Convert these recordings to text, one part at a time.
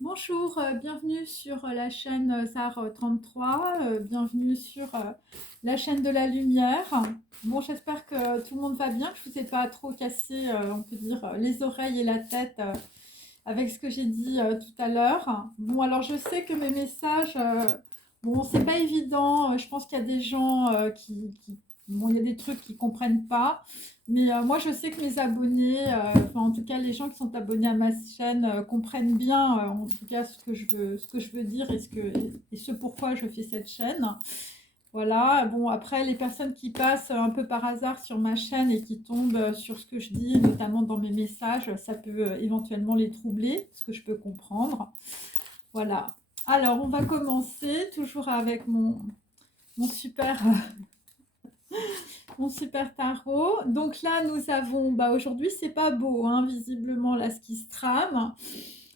Bonjour, bienvenue sur la chaîne SAR 33, bienvenue sur la chaîne de la lumière. Bon, j'espère que tout le monde va bien, que je ne vous ai pas trop cassé, on peut dire, les oreilles et la tête avec ce que j'ai dit tout à l'heure. Bon, alors je sais que mes messages, bon, c'est pas évident. Je pense qu'il y a des gens bon, il y a des trucs qu'ils comprennent pas. Mais moi, je sais que mes abonnés, enfin, en tout cas, les gens qui sont abonnés à ma chaîne comprennent bien, en tout cas, ce que je veux dire et ce pourquoi je fais cette chaîne. Voilà, bon, après, les personnes qui passent un peu par hasard sur ma chaîne et qui tombent sur ce que je dis, notamment dans mes messages, ça peut éventuellement les troubler, ce que je peux comprendre. Voilà. Alors, on va commencer toujours avec mon super, mon super tarot. Donc là, nous avons, bah aujourd'hui, c'est pas beau, hein, visiblement, là, ce qui se trame.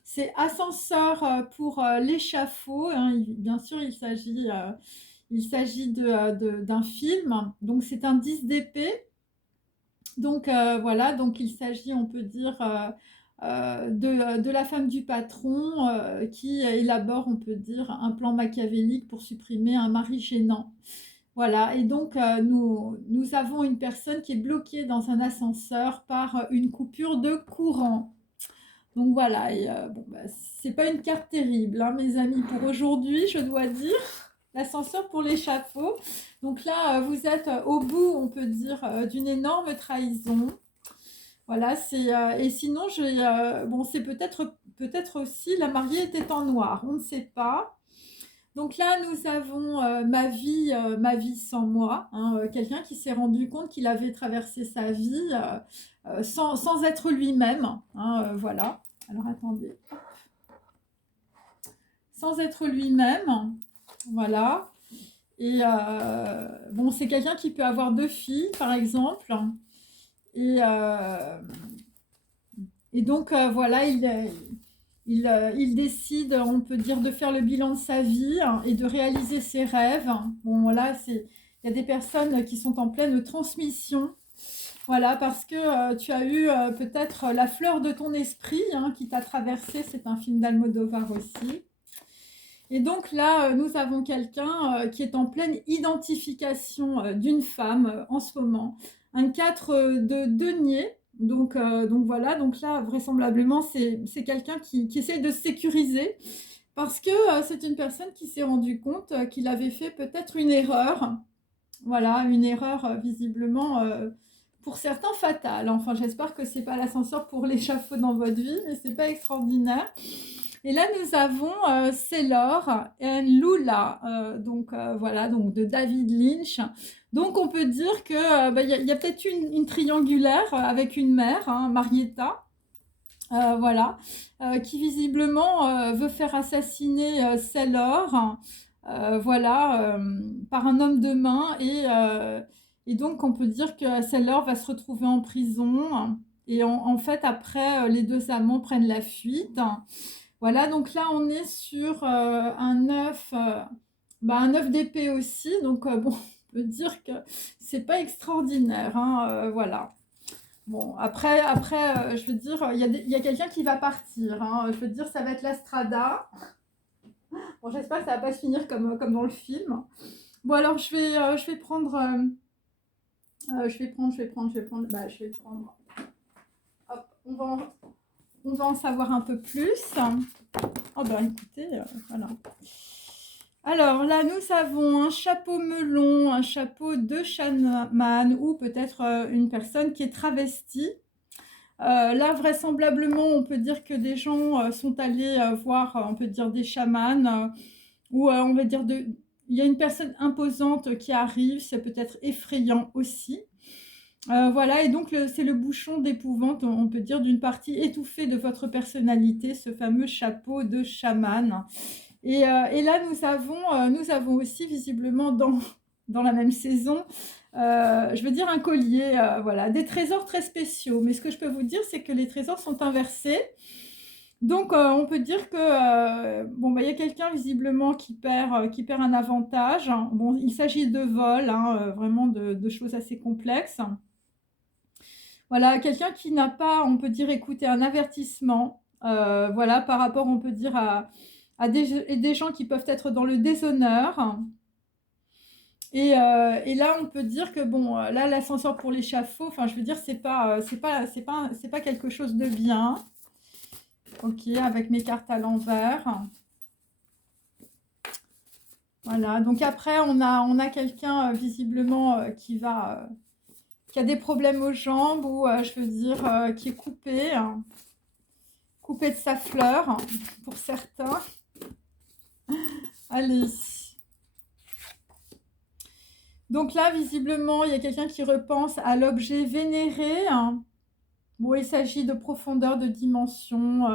C'est ascenseur pour l'échafaud, hein. Bien sûr, il s'agit d'un film, donc c'est un 10 d'épée. Donc voilà, donc il s'agit, on peut dire, de la femme du patron qui élabore, on peut dire, un plan machiavélique pour supprimer un mari gênant. Voilà, et donc nous avons une personne qui est bloquée dans un ascenseur par une coupure de courant. Donc voilà, et bon, bah, c'est pas une carte terrible, hein, mes amis, pour aujourd'hui, je dois dire. L'ascenseur pour l'échafaud. Donc là, vous êtes au bout, on peut dire, d'une énorme trahison. Voilà, et sinon, bon, c'est peut-être aussi la mariée était en noir, on ne sait pas. Donc là, nous avons ma vie sans moi, hein, quelqu'un qui s'est rendu compte qu'il avait traversé sa vie sans être lui-même, hein, voilà. Alors attendez, sans être lui-même, voilà. Et bon, c'est quelqu'un qui peut avoir deux filles, par exemple. Et, euh, et donc, voilà, il décide, on peut dire, de faire le bilan de sa vie hein, et de réaliser ses rêves. Bon, voilà, il y a des personnes qui sont en pleine transmission. Voilà, parce que tu as eu peut-être la fleur de ton esprit hein, qui t'a traversé. C'est un film d'Almodovar aussi. Et donc là, nous avons quelqu'un qui est en pleine identification d'une femme en ce moment. Un 4 de denier. Donc voilà, donc là, vraisemblablement, c'est quelqu'un qui essaye de se sécuriser parce que c'est une personne qui s'est rendu compte qu'il avait fait peut-être une erreur. Voilà, une erreur visiblement pour certains fatale. Enfin, j'espère que c'est pas l'ascenseur pour l'échafaud dans votre vie, mais c'est pas extraordinaire. Et là, nous avons Sailor et Lula, voilà, donc de David Lynch. Donc, on peut dire que y a peut-être une triangulaire avec une mère, hein, Marietta, voilà, qui visiblement veut faire assassiner Sailor, voilà, par un homme de main. Et donc, on peut dire que Sailor va se retrouver en prison. Et en fait, après, les deux amants prennent la fuite. Voilà, donc là, on est sur un œuf d'épée aussi. Donc, bon, on peut dire que c'est pas extraordinaire, hein, voilà. Bon, après je veux dire, il y a quelqu'un qui va partir, hein. Je veux dire, ça va être la Strada. Bon, j'espère que ça va pas se finir comme dans le film. Bon, alors, je vais prendre... bah, je vais prendre... Hop, on va en savoir un peu plus. Oh, bah, écoutez, voilà. Alors là, nous avons un chapeau melon, un chapeau de chaman ou peut-être une personne qui est travestie. Là, vraisemblablement, on peut dire que des gens sont allés voir, on peut dire, des chamans ou on va dire il y a une personne imposante qui arrive, c'est peut-être effrayant aussi. Voilà, et donc c'est le bouchon d'épouvante, on peut dire, d'une partie étouffée de votre personnalité, ce fameux chapeau de chaman. Et là, nous avons aussi visiblement dans la même saison, je veux dire un collier, voilà, des trésors très spéciaux. Mais ce que je peux vous dire, c'est que les trésors sont inversés. Donc, on peut dire que bon, bah, y a quelqu'un visiblement qui perd un avantage. Bon, il s'agit de vol, hein, vraiment de choses assez complexes. Voilà, quelqu'un qui n'a pas, on peut dire, écouté un avertissement. Voilà, par rapport, on peut dire, à des gens qui peuvent être dans le déshonneur. Et là, on peut dire que, bon, là, l'ascenseur pour l'échafaud, enfin, je veux dire, c'est pas quelque chose de bien. Ok, avec mes cartes à l'envers. Voilà, donc après, on a quelqu'un, visiblement, qui a des problèmes aux jambes ou, je veux dire, qui est coupé, hein, coupé de sa fleur, hein, pour certains. Allez. Donc là, visiblement, il y a quelqu'un qui repense à l'objet vénéré, hein. Bon, il s'agit de profondeur, de dimension,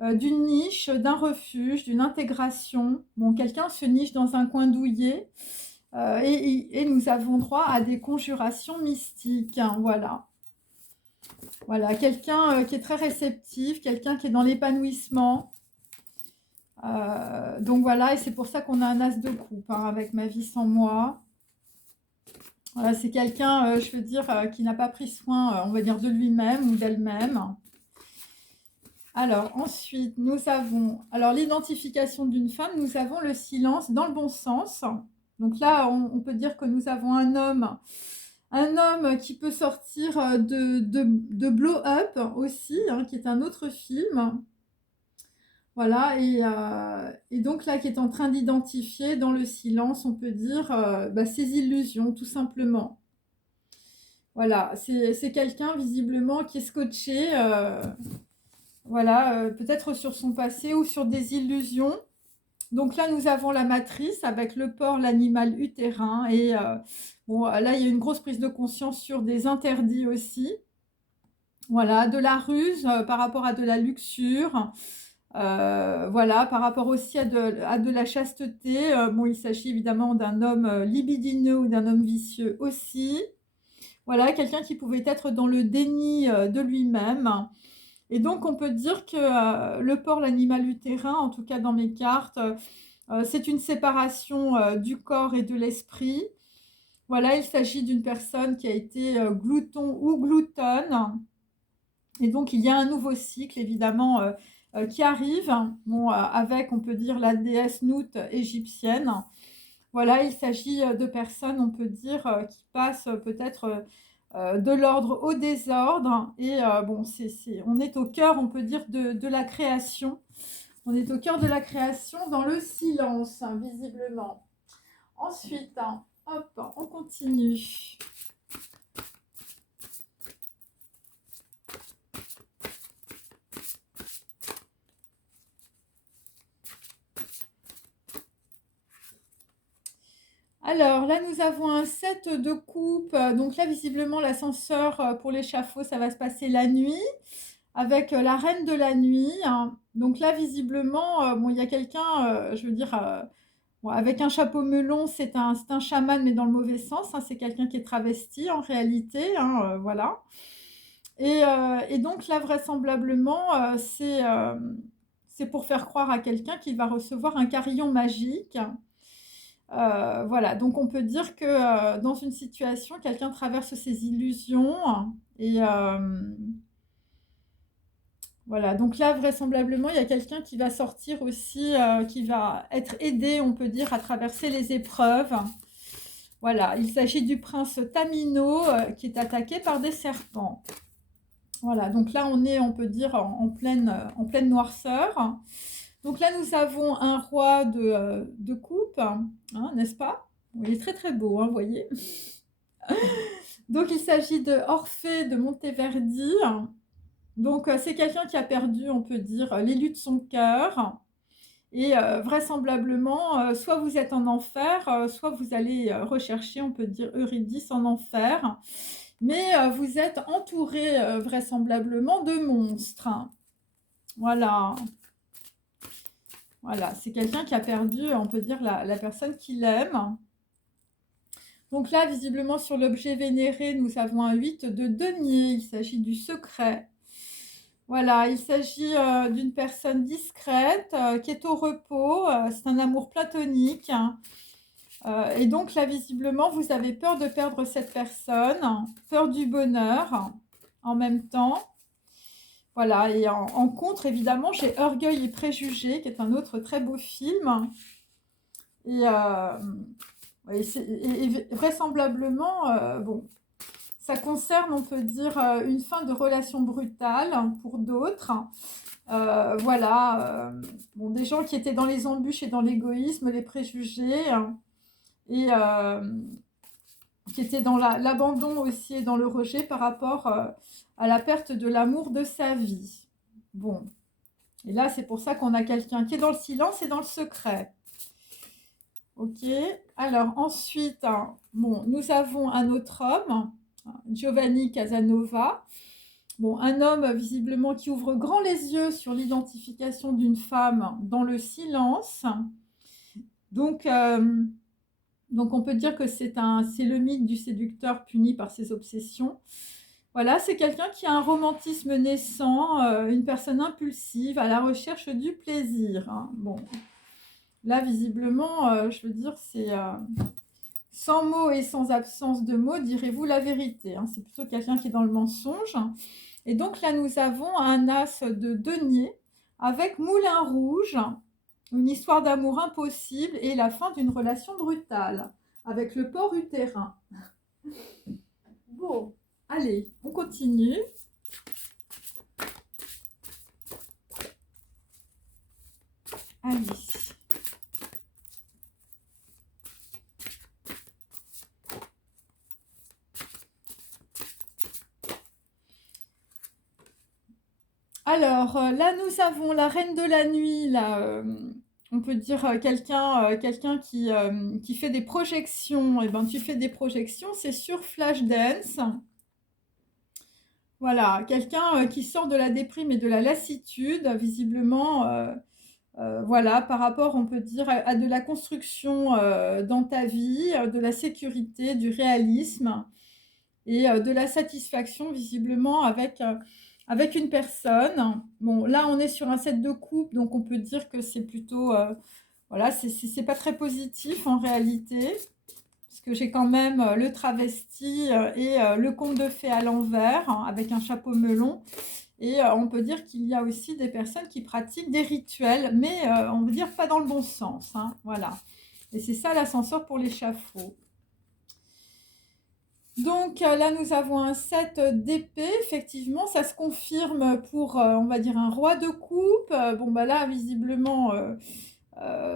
d'une niche, d'un refuge, d'une intégration. Bon, quelqu'un se niche dans un coin douillet, et nous avons droit à des conjurations mystiques, hein, voilà. Voilà, quelqu'un, qui est très réceptif, quelqu'un qui est dans l'épanouissement. Donc voilà, et c'est pour ça qu'on a un as de coupe, hein, avec ma vie sans moi. Voilà, c'est quelqu'un, je veux dire, qui n'a pas pris soin, on va dire, de lui-même ou d'elle-même. Alors, ensuite, nous avons l'identification d'une femme, nous avons le silence dans le bon sens. Donc là, on peut dire que nous avons un homme qui peut sortir, de Blow Up aussi, hein, qui est un autre film. Voilà, et donc là, qui est en train d'identifier dans le silence, on peut dire, ses illusions, tout simplement. Voilà, c'est quelqu'un visiblement qui est scotché, voilà, peut-être sur son passé ou sur des illusions. Donc là, nous avons la matrice avec le porc, l'animal utérin. Et bon, là, il y a une grosse prise de conscience sur des interdits aussi. Voilà, de la ruse par rapport à de la luxure. Voilà, par rapport aussi à de la chasteté. Bon, il s'agit évidemment d'un homme libidineux ou d'un homme vicieux aussi. Voilà, quelqu'un qui pouvait être dans le déni de lui-même. Et donc, on peut dire que le porc, l'animal utérin, en tout cas dans mes cartes, c'est une séparation du corps et de l'esprit. Voilà, il s'agit d'une personne qui a été glouton ou gloutonne. Et donc, il y a un nouveau cycle, évidemment, qui arrive, bon, avec, on peut dire, la déesse Nout égyptienne. Voilà, il s'agit de personnes, on peut dire, qui passent peut-être de l'ordre au désordre. Et bon, on est au cœur, on peut dire, de la création. On est au cœur de la création dans le silence, hein, visiblement. Ensuite, hein, hop, on continue. Alors là, nous avons un 7 de coupe. Donc là, visiblement, l'ascenseur pour l'échafaud, ça va se passer la nuit avec la reine de la nuit, hein. Donc là, visiblement, bon, il y a quelqu'un, je veux dire, bon, avec un chapeau melon, c'est un chaman, mais dans le mauvais sens, hein. C'est quelqu'un qui est travesti en réalité, hein, voilà. Et donc là, vraisemblablement, c'est pour faire croire à quelqu'un qu'il va recevoir un carillon magique. Voilà, donc on peut dire que dans une situation, quelqu'un traverse ses illusions. Et voilà, donc là, vraisemblablement, il y a quelqu'un qui va sortir aussi, qui va être aidé, on peut dire, à traverser les épreuves. Voilà, il s'agit du prince Tamino qui est attaqué par des serpents. Voilà, donc là, on peut dire, en pleine noirceur. Donc là, nous avons un roi de coupe, hein, n'est-ce pas? Il est très très beau, hein, vous voyez. Donc il s'agit de Orphée de Monteverdi. Donc c'est quelqu'un qui a perdu, on peut dire, l'élu de son cœur. Et vraisemblablement, soit vous êtes en enfer, soit vous allez rechercher, on peut dire, Eurydice en enfer. Mais vous êtes entouré vraisemblablement de monstres. Voilà. Voilà, c'est quelqu'un qui a perdu, on peut dire, la personne qu'il aime. Donc là, visiblement, sur l'objet vénéré, nous avons un 8 de denier. Il s'agit du secret. Voilà, il s'agit d'une personne discrète qui est au repos. C'est un amour platonique. Et donc là, visiblement, vous avez peur de perdre cette personne, peur du bonheur en même temps. Voilà, et en contre, évidemment, j'ai Orgueil et Préjugés, qui est un autre très beau film. Et, vraisemblablement, bon, ça concerne, on peut dire, une fin de relation brutale pour d'autres. Voilà, bon, des gens qui étaient dans les embûches et dans l'égoïsme, les préjugés, et qui étaient dans l'abandon aussi et dans le rejet par rapport à la perte de l'amour de sa vie. Bon, et là, c'est pour ça qu'on a quelqu'un qui est dans le silence et dans le secret. Ok, alors ensuite, bon, nous avons un autre homme, Giovanni Casanova. Bon, un homme visiblement qui ouvre grand les yeux sur l'identification d'une femme dans le silence. Donc on peut dire que c'est le mythe du séducteur puni par ses obsessions. Voilà, c'est quelqu'un qui a un romantisme naissant, une personne impulsive à la recherche du plaisir. Hein. Bon, là visiblement, je veux dire, c'est sans mots et sans absence de mots, direz-vous la vérité. Hein. C'est plutôt quelqu'un qui est dans le mensonge. Et donc là, nous avons un as de denier avec Moulin Rouge, une histoire d'amour impossible et la fin d'une relation brutale avec le port utérin. Bon, allez, on continue. Allez. Alors, là, nous avons la reine de la nuit, là, on peut dire quelqu'un qui fait des projections. Eh ben, tu fais des projections, c'est sur Flashdance. Voilà, quelqu'un qui sort de la déprime et de la lassitude, visiblement, voilà, par rapport, on peut dire, à de la construction dans ta vie, de la sécurité, du réalisme et de la satisfaction, visiblement, avec une personne. Bon, là, on est sur un set de couple, donc on peut dire que c'est plutôt, voilà, c'est pas très positif en réalité, parce que j'ai quand même le travesti et le conte de fées à l'envers, hein, avec un chapeau melon. Et on peut dire qu'il y a aussi des personnes qui pratiquent des rituels, mais on veut dire pas dans le bon sens. Hein, voilà. Et c'est ça l'ascenseur pour l'échafaud. Donc là, nous avons un 7 d'épée. Effectivement, ça se confirme pour, on va dire, un roi de coupe. Bon, bah là, visiblement,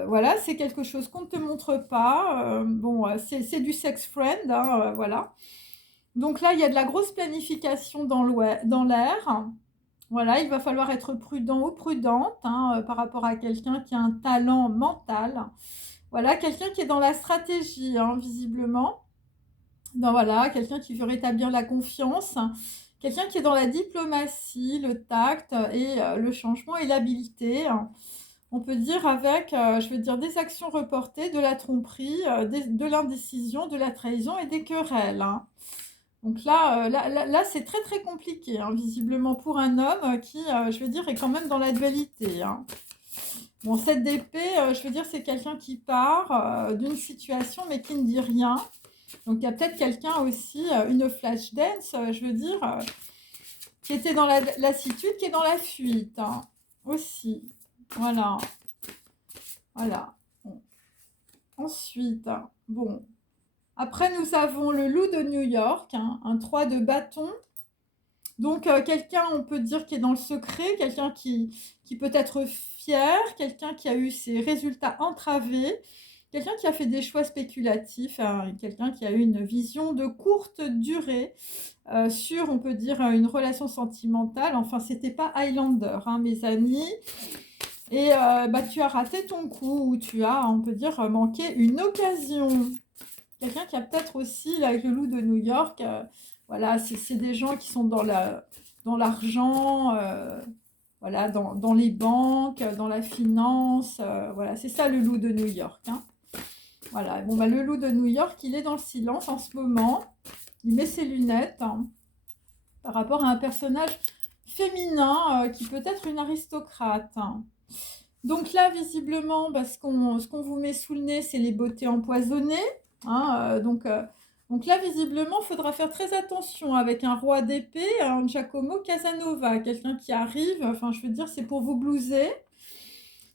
voilà, c'est quelque chose qu'on ne te montre pas. Bon, c'est du sex friend, hein, voilà. Donc là, il y a de la grosse planification dans l'air. Voilà, il va falloir être prudent ou prudente hein, par rapport à quelqu'un qui a un talent mental. Voilà, quelqu'un qui est dans la stratégie, hein, visiblement. Donc voilà, quelqu'un qui veut rétablir la confiance. Quelqu'un qui est dans la diplomatie, le tact et le changement et l'habileté. On peut dire avec, je veux dire, des actions reportées, de la tromperie, de l'indécision, de la trahison et des querelles. Hein. Donc là c'est très très compliqué, hein, visiblement pour un homme qui, je veux dire, est quand même dans la dualité. Hein. Bon, cette d'épée, je veux dire, c'est quelqu'un qui part d'une situation mais qui ne dit rien. Donc il y a peut-être quelqu'un aussi, une flash dance, je veux dire, qui était dans la lassitude, qui est dans la fuite hein, aussi. Voilà. Voilà. Bon. Ensuite, bon. Après, nous avons le loup de New York, hein, un 3 de bâton. Donc, quelqu'un, on peut dire, qui est dans le secret, quelqu'un qui peut être fier, quelqu'un qui a eu ses résultats entravés, quelqu'un qui a fait des choix spéculatifs, hein, quelqu'un qui a eu une vision de courte durée sur, on peut dire, une relation sentimentale. Enfin, c'était pas Highlander, hein, mes amis. Et bah, tu as raté ton coup, ou tu as, on peut dire, manqué une occasion. Quelqu'un qui a peut-être aussi, là, avec le loup de New York, voilà, c'est des gens qui sont dans l'argent, voilà, dans les banques, dans la finance, voilà, c'est ça le loup de New York. Hein. Voilà, bon, bah, le loup de New York, il est dans le silence en ce moment. Il met ses lunettes hein, par rapport à un personnage féminin qui peut être une aristocrate. Hein. Donc là, visiblement, bah, ce qu'on vous met sous le nez, c'est les beautés empoisonnées. Hein, donc Donc là, visiblement, il faudra faire très attention avec un roi d'épée, un Giacomo Casanova, quelqu'un qui arrive, enfin, je veux dire, c'est pour vous blouser.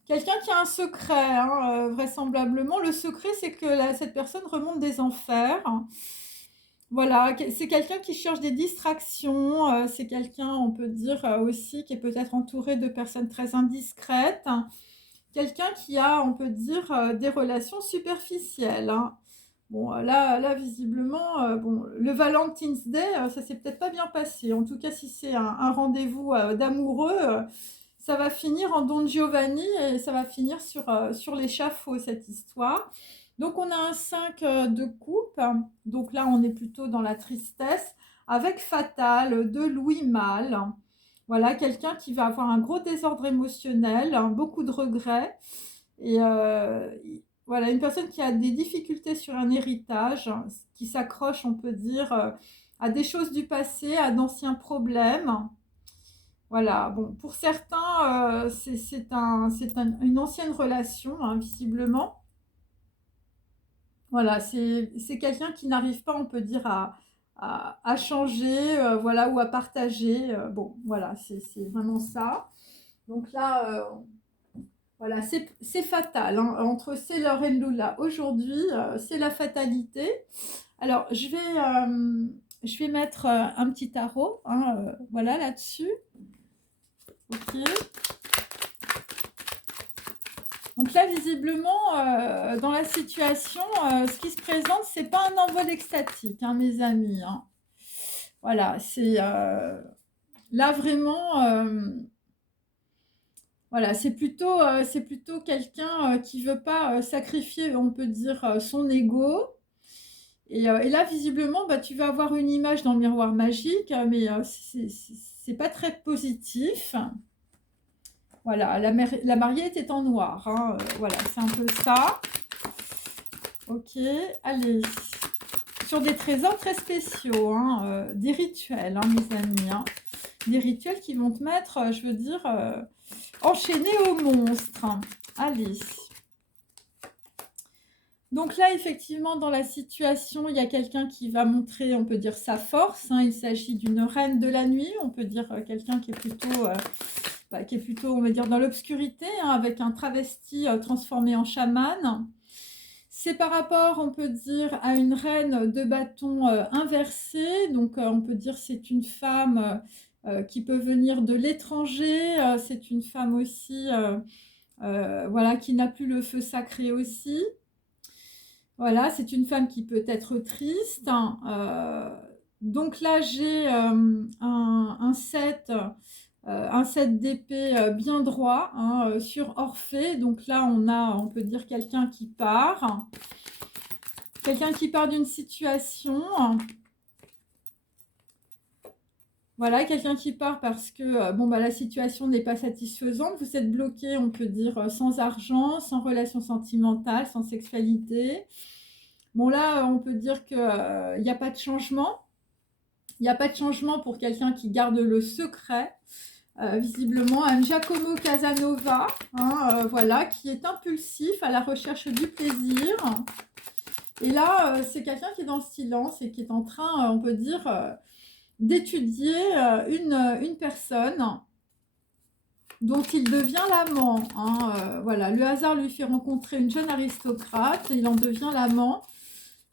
Quelqu'un qui a un secret, hein, vraisemblablement. Le secret, c'est que cette personne remonte des enfers. Voilà, c'est quelqu'un qui cherche des distractions. C'est quelqu'un, on peut dire aussi, qui est peut-être entouré de personnes très indiscrètes. Quelqu'un qui a, on peut dire, des relations superficielles, hein. Bon, là visiblement, bon, le Valentine's Day, ça s'est peut-être pas bien passé. En tout cas, si c'est un rendez-vous d'amoureux, ça va finir en Don Giovanni et ça va finir sur l'échafaud, cette histoire. Donc, on a un 5 de coupe. Donc là, on est plutôt dans la tristesse avec Fatal de Louis Malle. Voilà, quelqu'un qui va avoir un gros désordre émotionnel, beaucoup de regrets. Et voilà, une personne qui a des difficultés sur un héritage, qui s'accroche, on peut dire, à des choses du passé, à d'anciens problèmes. Voilà, bon, pour certains, une ancienne relation, hein, visiblement. Voilà, c'est quelqu'un qui n'arrive pas, on peut dire, à changer, voilà, ou à partager. Bon, voilà, c'est vraiment ça. Donc là, voilà, c'est fatal, hein. Entre Sailor et Lula, aujourd'hui, c'est la fatalité. Alors, je vais mettre un petit tarot, hein, voilà, là-dessus. Ok. Donc là, visiblement, dans la situation, ce qui se présente, c'est pas un envol extatique, hein, mes amis, hein. Voilà, c'est là vraiment, voilà, c'est plutôt quelqu'un qui veut pas sacrifier, on peut dire, son ego. Et là, visiblement, bah, tu vas avoir une image dans le miroir magique, mais c'est pas très positif. Voilà, la mariée était en noir, hein, voilà, c'est un peu ça. Ok, allez. Sur des trésors très spéciaux, hein, des rituels, hein, mes amis, hein. Des rituels qui vont te mettre, je veux dire, enchaîné au monstre. Allez. Donc là, effectivement, dans la situation, il y a quelqu'un qui va montrer, on peut dire, sa force, hein. Il s'agit d'une reine de la nuit, on peut dire quelqu'un qui est plutôt, on va dire, dans l'obscurité, hein, avec un travesti transformé en chaman. C'est par rapport, on peut dire, à une reine de bâton inversée. Donc, on peut dire c'est une femme qui peut venir de l'étranger. C'est une femme aussi, voilà, qui n'a plus le feu sacré aussi. Voilà, c'est une femme qui peut être triste, hein. Donc là, j'ai un set d'épée bien droit, hein, sur Orphée. Donc là, on peut dire quelqu'un qui part. Quelqu'un qui part d'une situation. Voilà, quelqu'un qui part parce que bon, bah, la situation n'est pas satisfaisante. Vous êtes bloqué, on peut dire, sans argent, sans relation sentimentale, sans sexualité. Bon, là, on peut dire qu'il n'y a pas de changement. Il n'y a pas de changement pour quelqu'un qui garde le secret. Visiblement, un Giacomo Casanova, hein, voilà, qui est impulsif à la recherche du plaisir. Et là, c'est quelqu'un qui est dans le silence et qui est en train, on peut dire, d'étudier une personne dont il devient l'amant, hein. Voilà, le hasard lui fait rencontrer une jeune aristocrate et il en devient l'amant.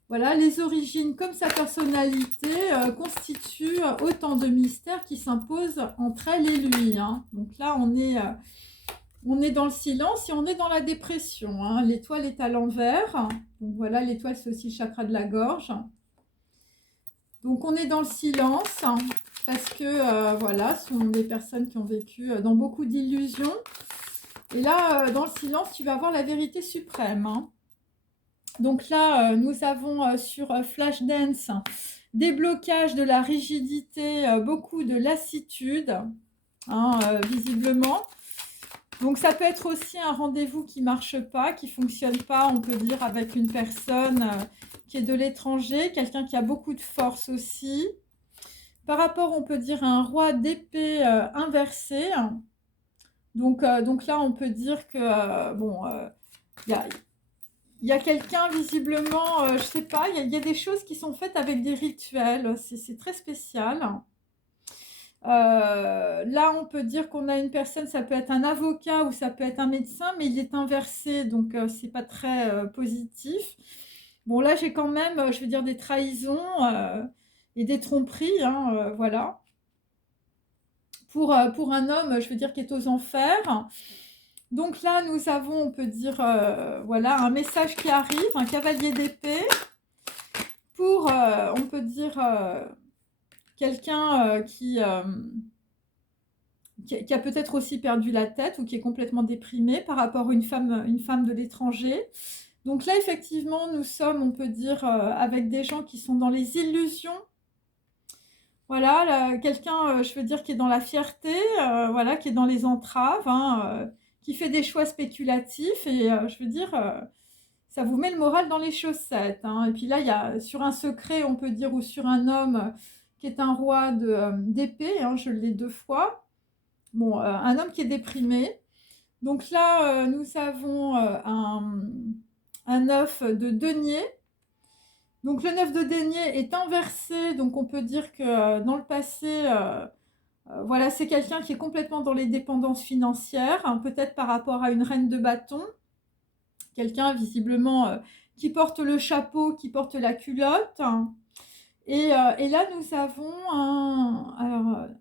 Voilà, les origines comme sa personnalité constituent autant de mystères qui s'imposent entre elle et lui, hein. Donc là, on est dans le silence et on est dans la dépression, hein. L'étoile est à l'envers. Donc voilà, l'étoile, c'est aussi le chakra de la gorge. Donc on est dans le silence parce que voilà, ce sont des personnes qui ont vécu dans beaucoup d'illusions. Et là, dans le silence, tu vas avoir la vérité suprême, hein. Donc là, nous avons sur Flashdance des blocages, de la rigidité, beaucoup de lassitude, hein, visiblement. Donc ça peut être aussi un rendez-vous qui ne marche pas, qui ne fonctionne pas, on peut dire, avec une personne qui est de l'étranger, quelqu'un qui a beaucoup de force aussi. Par rapport, on peut dire, à un roi d'épée inversé. Donc là, on peut dire que, bon, il y a quelqu'un visiblement, je sais pas, il y a des choses qui sont faites avec des rituels, c'est très spécial. Là, on peut dire qu'on a une personne, ça peut être un avocat ou ça peut être un médecin, mais il est inversé, donc c'est pas très positif. Bon, là, j'ai quand même, je veux dire, des trahisons et des tromperies, hein, voilà. Pour un homme, je veux dire, qui est aux enfers. Donc là, nous avons, on peut dire, voilà, un message qui arrive, un cavalier d'épée, pour, on peut dire, quelqu'un qui a peut-être aussi perdu la tête ou qui est complètement déprimé par rapport à une femme de l'étranger. Donc là, effectivement, nous sommes, on peut dire, avec des gens qui sont dans les illusions. Voilà, quelqu'un, je veux dire, qui est dans la fierté, voilà, qui est dans les entraves, hein, qui fait des choix spéculatifs. Et je veux dire, ça vous met le moral dans les chaussettes, hein. Et puis là, il y a sur un secret, on peut dire, ou sur un homme qui est un roi d'épée, hein, je l'ai 2 fois. Bon, un homme qui est déprimé. Donc là, nous avons un œuf de denier. Donc le 9 de denier est inversé, donc on peut dire que dans le passé, voilà, c'est quelqu'un qui est complètement dans les dépendances financières, hein, peut-être par rapport à une reine de bâton, quelqu'un visiblement qui porte le chapeau, qui porte la culotte. Hein. Et là, nous avons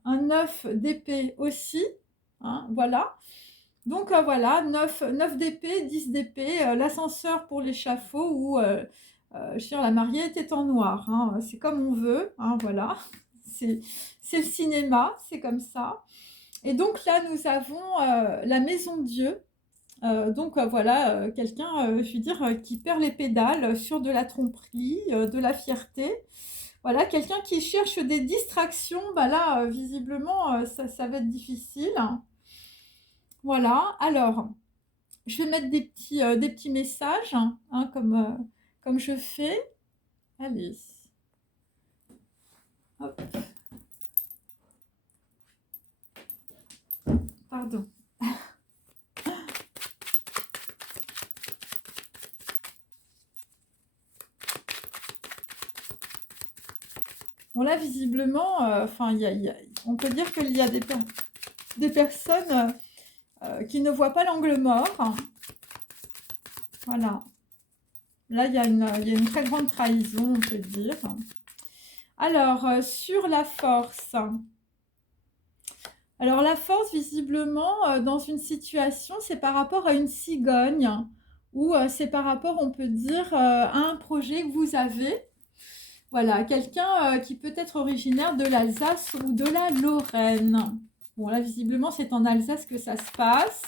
un œuf d'épée aussi, hein, voilà. Donc voilà, 9 d'épée, 10 d'épée, l'ascenseur pour l'échafaud ou je veux dire, la mariée était en noir, hein, c'est comme on veut, hein, voilà, c'est le cinéma, c'est comme ça. Et donc là, nous avons la maison Dieu, donc voilà, quelqu'un, je veux dire, qui perd les pédales sur de la tromperie, de la fierté. Voilà, quelqu'un qui cherche des distractions, bah là, visiblement, ça va être difficile. Voilà, alors, je vais mettre des petits messages, hein, comme je fais. Allez. Hop, pardon. Bon, là, visiblement, enfin, on peut dire qu'il y a des personnes qui ne voient pas l'angle mort. Voilà. Là, il y a une très grande trahison, on peut dire. Alors, sur la force. Alors, la force, visiblement, dans une situation, c'est par rapport à une cigogne ou c'est par rapport, on peut dire, à un projet que vous avez. Voilà, quelqu'un qui peut être originaire de l'Alsace ou de la Lorraine. Bon, là, visiblement, c'est en Alsace que ça se passe.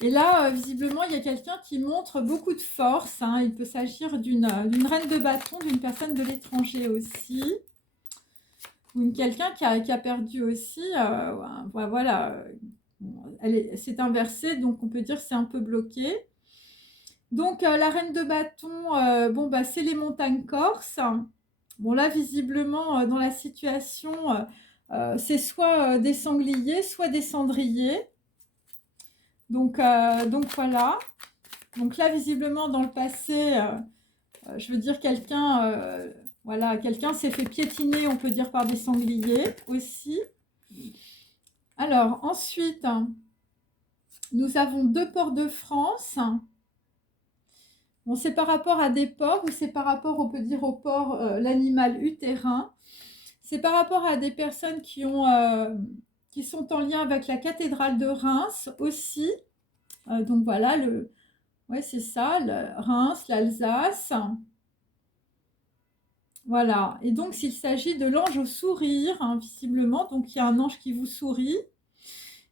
Et là, visiblement, il y a quelqu'un qui montre beaucoup de force, hein. Il peut s'agir d'une reine de bâton, d'une personne de l'étranger aussi. Ou quelqu'un qui a perdu aussi. Voilà, c'est inversé, donc on peut dire que c'est un peu bloqué. Donc, la reine de bâton, bon, bah, c'est les montagnes corses. Bon, là, visiblement, dans la situation, c'est soit des sangliers, soit des cendriers. Donc voilà. Donc là, visiblement, dans le passé, je veux dire, voilà, quelqu'un s'est fait piétiner, on peut dire, par des sangliers aussi. Alors, ensuite, nous avons 2 ports de France. Bon, c'est par rapport à des porcs ou c'est par rapport, on peut dire, au porc, l'animal utérin. C'est par rapport à des personnes qui sont en lien avec la cathédrale de Reims aussi. Donc voilà, ouais, c'est ça, Reims, l'Alsace. Voilà. Et donc, s'il s'agit de l'ange au sourire, hein, visiblement, donc il y a un ange qui vous sourit.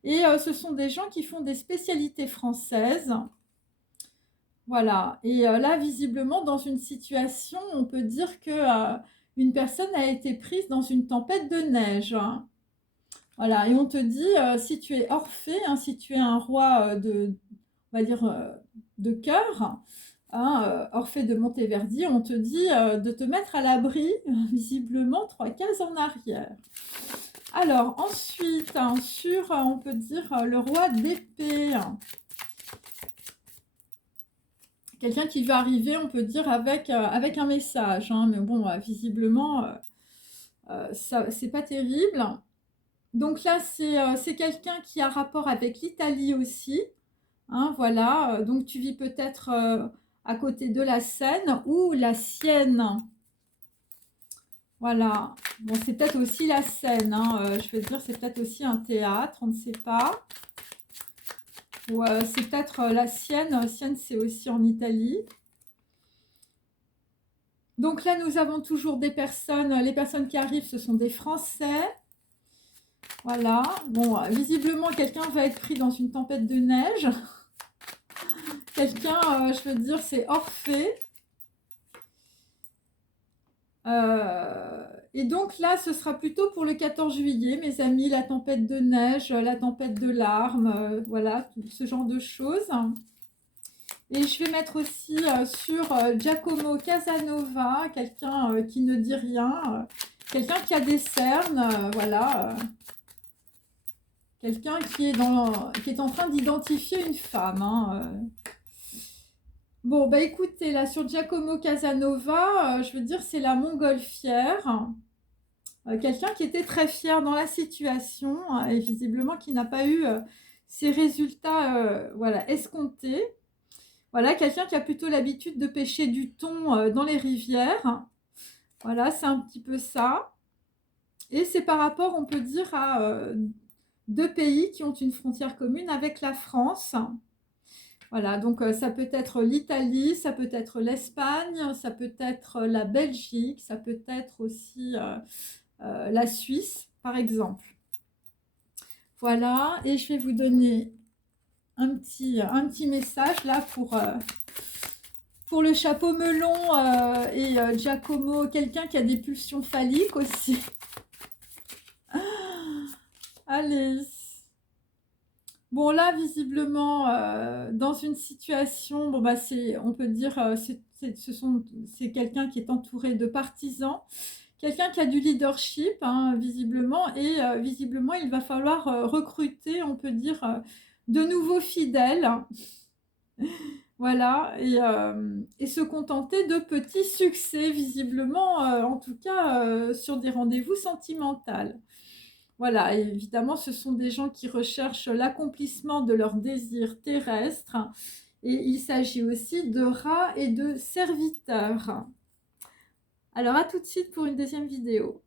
Et ce sont des gens qui font des spécialités françaises. Voilà. Et là, visiblement, dans une situation, on peut dire que une personne a été prise dans une tempête de neige. Hein. Voilà. Et on te dit, si tu es Orphée, hein, si tu es un roi on va dire, de cœur, hein, Orphée de Monteverdi, on te dit de te mettre à l'abri, visiblement, 3 cases en arrière. Alors, ensuite, hein, sur, on peut dire, le roi d'épée. quelqu'un qui va arriver, on peut dire, avec un message, hein, mais bon, visiblement, ça, c'est pas terrible. Donc là, c'est quelqu'un qui a rapport avec l'Italie aussi, hein, voilà. Donc tu vis peut-être à côté de la Seine ou la Sienne. Voilà. Bon, c'est peut-être aussi la Seine, hein, je veux dire, c'est peut-être aussi un théâtre, on ne sait pas. Ou c'est peut-être la Sienne. Sienne, c'est aussi en Italie. Donc là, nous avons toujours des personnes. Les personnes qui arrivent, ce sont des Français. Voilà. Bon, visiblement, quelqu'un va être pris dans une tempête de neige. Quelqu'un, je veux dire, c'est Orphée. Et donc là, ce sera plutôt pour le 14 juillet, mes amis, la tempête de neige, la tempête de larmes, voilà, ce genre de choses. Et je vais mettre aussi sur Giacomo Casanova, quelqu'un qui ne dit rien, quelqu'un qui a des cernes, voilà, quelqu'un qui est en train d'identifier une femme, hein. Bon, bah écoutez, là sur Giacomo Casanova, je veux dire, c'est la montgolfière. Quelqu'un qui était très fier dans la situation et visiblement qui n'a pas eu ses résultats voilà, escomptés. Voilà, quelqu'un qui a plutôt l'habitude de pêcher du thon dans les rivières. Voilà, c'est un petit peu ça. Et c'est par rapport, on peut dire, à deux pays qui ont une frontière commune avec la France. Voilà, donc ça peut être l'Italie, ça peut être l'Espagne, ça peut être la Belgique, ça peut être aussi la Suisse, par exemple. Voilà, et je vais vous donner un petit message là pour le chapeau melon et Giacomo, quelqu'un qui a des pulsions phalliques aussi. Allez. Bon, là, visiblement, dans une situation, bon, bah, on peut dire, c'est quelqu'un qui est entouré de partisans, quelqu'un qui a du leadership, hein, visiblement, et visiblement, il va falloir recruter, on peut dire, de nouveaux fidèles. Voilà, et se contenter de petits succès, visiblement, en tout cas, sur des rendez-vous sentimentaux. Voilà, et évidemment, ce sont des gens qui recherchent l'accomplissement de leurs désirs terrestres. Et il s'agit aussi de rats et de serviteurs. Alors, à tout de suite pour une deuxième vidéo.